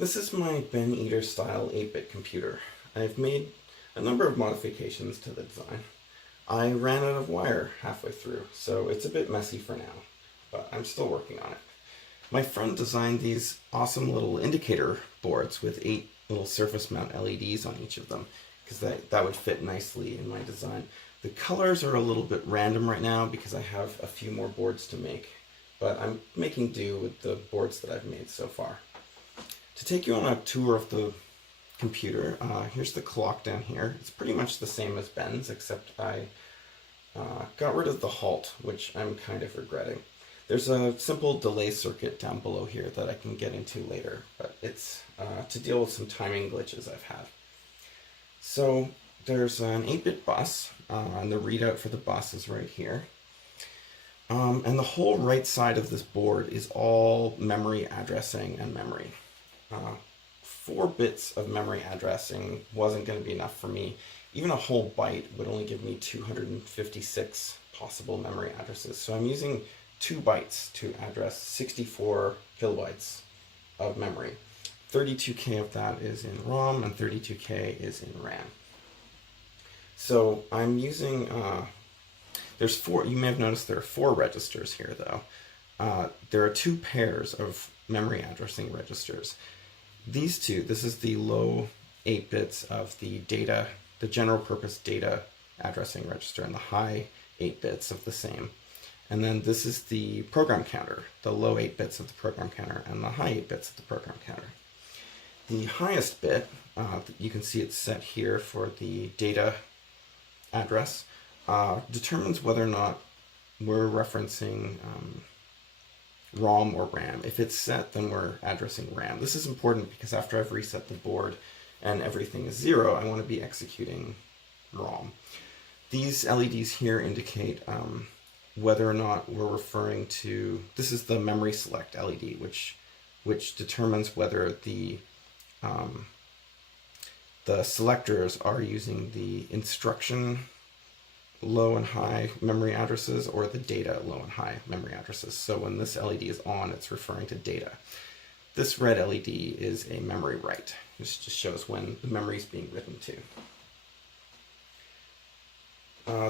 This is my Ben Eater style 8-bit computer. I've made a number of modifications to the design. I ran out of wire halfway through, so it's a bit messy for now, but I'm still working on it. My friend designed these awesome little indicator boards with 8 little surface mount LEDs on each of them, because that would fit nicely in my design. The colors are a little bit random right now because I have a few more boards to make, but I'm making do with the boards that I've made so far. To take you on a tour of the computer, here's the clock down here. It's pretty much the same as Ben's, except I got rid of the halt, which I'm kind of regretting. There's a simple delay circuit down below here that I can get into later, but it's to deal with some timing glitches I've had. So there's an 8-bit bus, and the readout for the bus is right here. And the whole right side of this board is all memory addressing and memory. 4 bits of memory addressing wasn't going to be enough for me. Even a whole byte would only give me 256 possible memory addresses. So I'm using 2 bytes to address 64 kilobytes of memory. 32K of that is in ROM and 32K is in RAM. So I'm using, there's 4, you may have noticed there are 4 registers here though. There are 2 pairs of memory addressing registers. These two, this is the low 8 bits of the data, the general purpose data addressing register, and the high 8 bits of the same. And then this is the program counter, the low 8 bits of the program counter and the high 8 bits of the program counter. The highest bit, you can see it's set here for the data address, determines whether or not we're referencing ROM or RAM. If it's set, then we're addressing RAM. This is important because after I've reset the board and everything is 0, I want to be executing ROM. These LEDs here indicate whether or not we're referring to, this is the memory select LED, which determines whether the selectors are using the instruction low and high memory addresses or the data low and high memory addresses. So when this LED is on, it's referring to data. This red LED is a memory write, which just shows when the memory is being written to.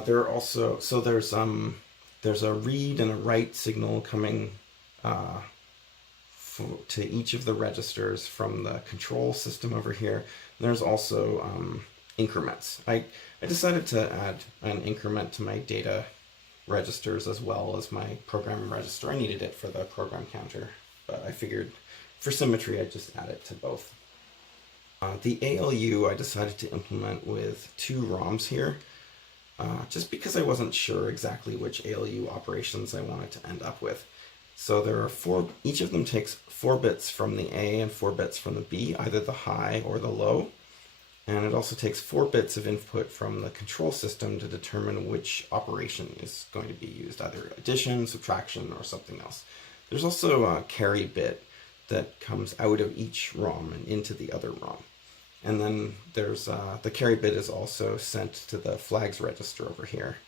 There are also, so there's a read and a write signal coming to each of the registers from the control system over here. And there's also increments. I decided to add an increment to my data registers as well as my program register. I needed it for the program counter, but I figured for symmetry I'd just add it to both. The ALU I decided to implement with 2 ROMs here, just because I wasn't sure exactly which ALU operations I wanted to end up with. So there are 4, each of them takes 4 bits from the A and 4 bits from the B, either the high or the low. And it also takes 4 bits of input from the control system to determine which operation is going to be used, either addition, subtraction, or something else. There's also a carry bit that comes out of each ROM and into the other ROM. And then there's the carry bit is also sent to the flags register over here.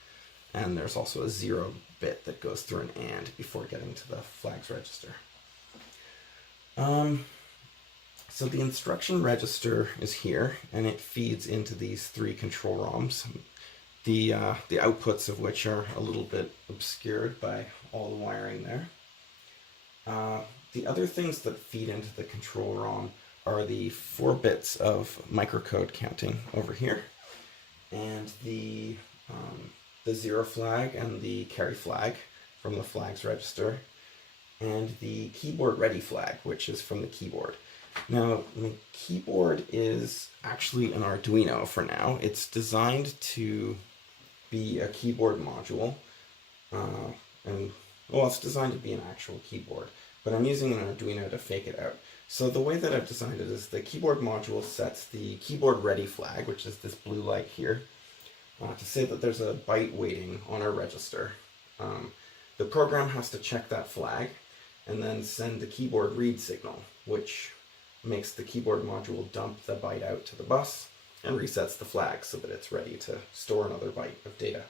And there's also a 0 bit that goes through an AND before getting to the flags register. So the instruction register is here, and it feeds into these 3 control ROMs, the outputs of which are a little bit obscured by all the wiring there. The other things that feed into the control ROM are the 4 bits of microcode counting over here, and the 0 flag and the carry flag from the flags register, and the keyboard ready flag, which is from the keyboard. Now, the keyboard is actually an Arduino for now. It's designed to be a keyboard module, it's designed to be an actual keyboard, but I'm using an Arduino to fake it out. So the way that I've designed it is the keyboard module sets the keyboard ready flag, which is this blue light here, to say that there's a byte waiting on our register. The program has to check that flag and then send the keyboard read signal, which makes the keyboard module dump the byte out to the bus and resets the flag so that it's ready to store another byte of data.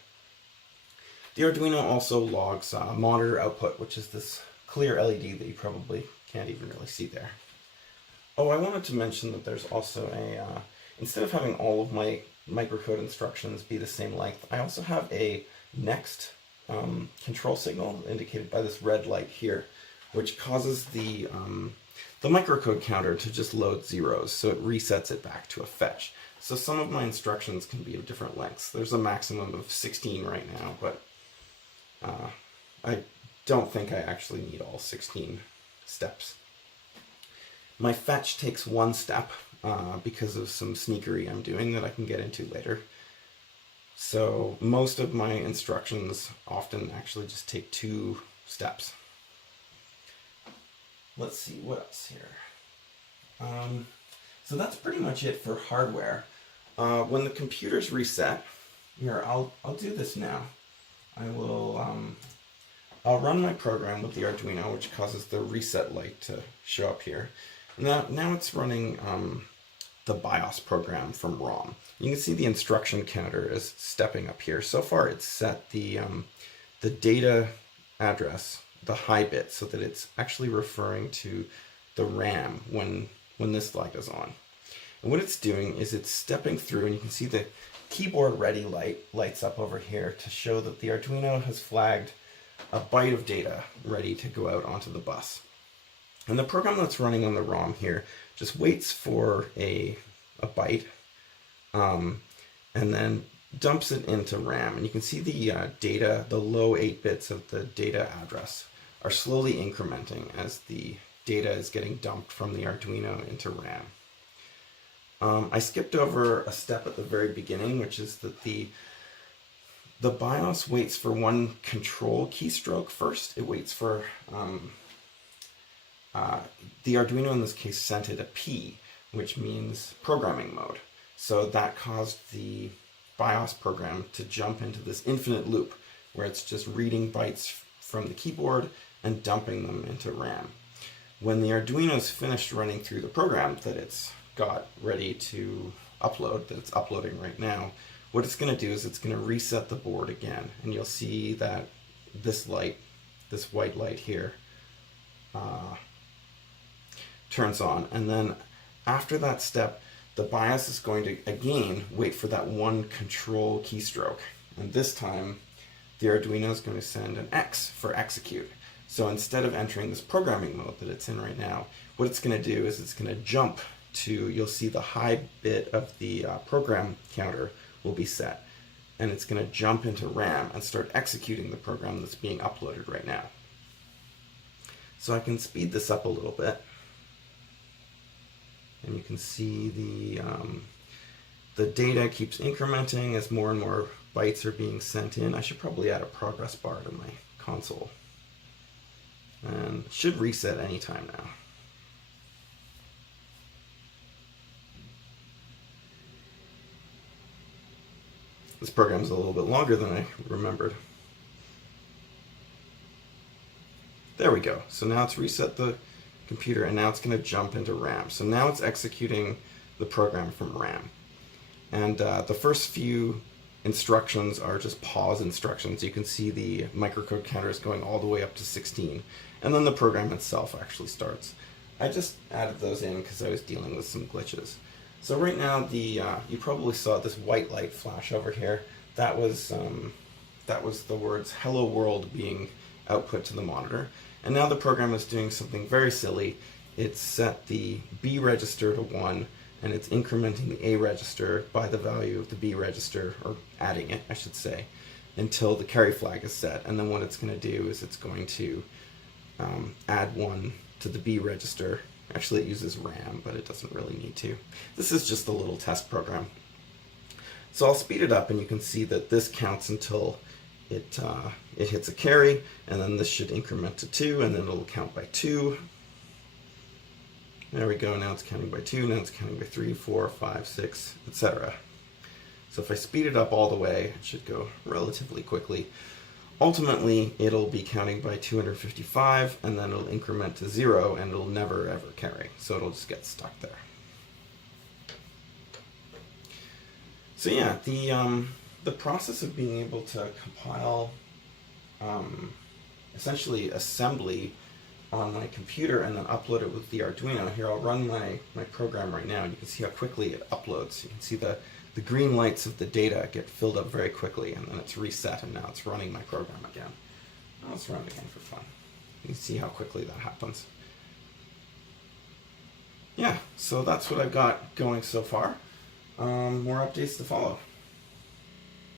The Arduino also logs monitor output, which is this clear LED that you probably can't even really see there. Oh, I wanted to mention that there's also instead of having all of my microcode instructions be the same length, I also have a next control signal indicated by this red light here, which causes the microcode counter to just load zeros, so it resets it back to a fetch. So some of my instructions can be of different lengths. There's a maximum of 16 right now, but I don't think I actually need all 16 steps. My fetch takes one step because of some sneakery I'm doing that I can get into later. So most of my instructions often actually just take 2 steps. Let's see what else here. So that's pretty much it for hardware. When the computer's reset, here I'll do this now. I'll run my program with the Arduino, which causes the reset light to show up here. Now it's running the BIOS program from ROM. You can see the instruction counter is stepping up here. So far it's set the data address, the high bit, so that it's actually referring to the RAM when this light is on. And what it's doing is it's stepping through, and you can see the keyboard ready light lights up over here to show that the Arduino has flagged a byte of data ready to go out onto the bus. And the program that's running on the ROM here just waits for a byte and then dumps it into RAM. And you can see the data, the low 8 bits of the data address are slowly incrementing as the data is getting dumped from the Arduino into RAM. I skipped over a step at the very beginning, which is that the BIOS waits for one control keystroke first. It waits for the Arduino in this case sent it a P, which means programming mode. So that caused the BIOS program to jump into this infinite loop where it's just reading bytes from the keyboard and dumping them into RAM. When the Arduino's finished running through the program that it's got ready to upload, that it's uploading right now, what it's going to do is it's going to reset the board again, and you'll see that this light, this white light here, turns on. And then after that step, the BIOS is going to again wait for that one control keystroke, and this time the Arduino is going to send an X for execute. So instead of entering this programming mode that it's in right now, what it's going to do is it's going to jump to, you'll see the high bit of the program counter will be set, and it's going to jump into RAM and start executing the program that's being uploaded right now. So I can speed this up a little bit, and you can see the data keeps incrementing as more and more bytes are being sent in. I should probably add a progress bar to my console, and it should reset anytime now. This program's a little bit longer than I remembered. There we go. So now it's reset the computer, and now it's going to jump into RAM. So now it's executing the program from RAM. And the first few instructions are just pause instructions. You can see the microcode counter is going all the way up to 16. And then the program itself actually starts. I just added those in because I was dealing with some glitches. So right now, you probably saw this white light flash over here. That was the words "Hello World" being output to the monitor. And now the program is doing something very silly. It's set the B register to 1, and it's incrementing the A register by the value of the B register, or adding it, I should say, until the carry flag is set. And then what it's going to do is it's going to add 1 to the B register. Actually, it uses RAM, but it doesn't really need to. This is just a little test program. So I'll speed it up, and you can see that this counts until it hits a carry, and then this should increment to 2, and then it'll count by 2. There we go, now it's counting by 2, now it's counting by 3, 4, 5, 6, etc. So if I speed it up all the way, it should go relatively quickly. Ultimately, it'll be counting by 255, and then it'll increment to 0, and it'll never ever carry. So it'll just get stuck there. So yeah, the process of being able to compile essentially assembly on my computer and then upload it with the Arduino. Here, I'll run my program right now, and you can see how quickly it uploads. You can see the green lights of the data get filled up very quickly, and then it's reset, and now it's running my program again. Now let's run it again for fun. You can see how quickly that happens. Yeah, so that's what I've got going so far. More updates to follow.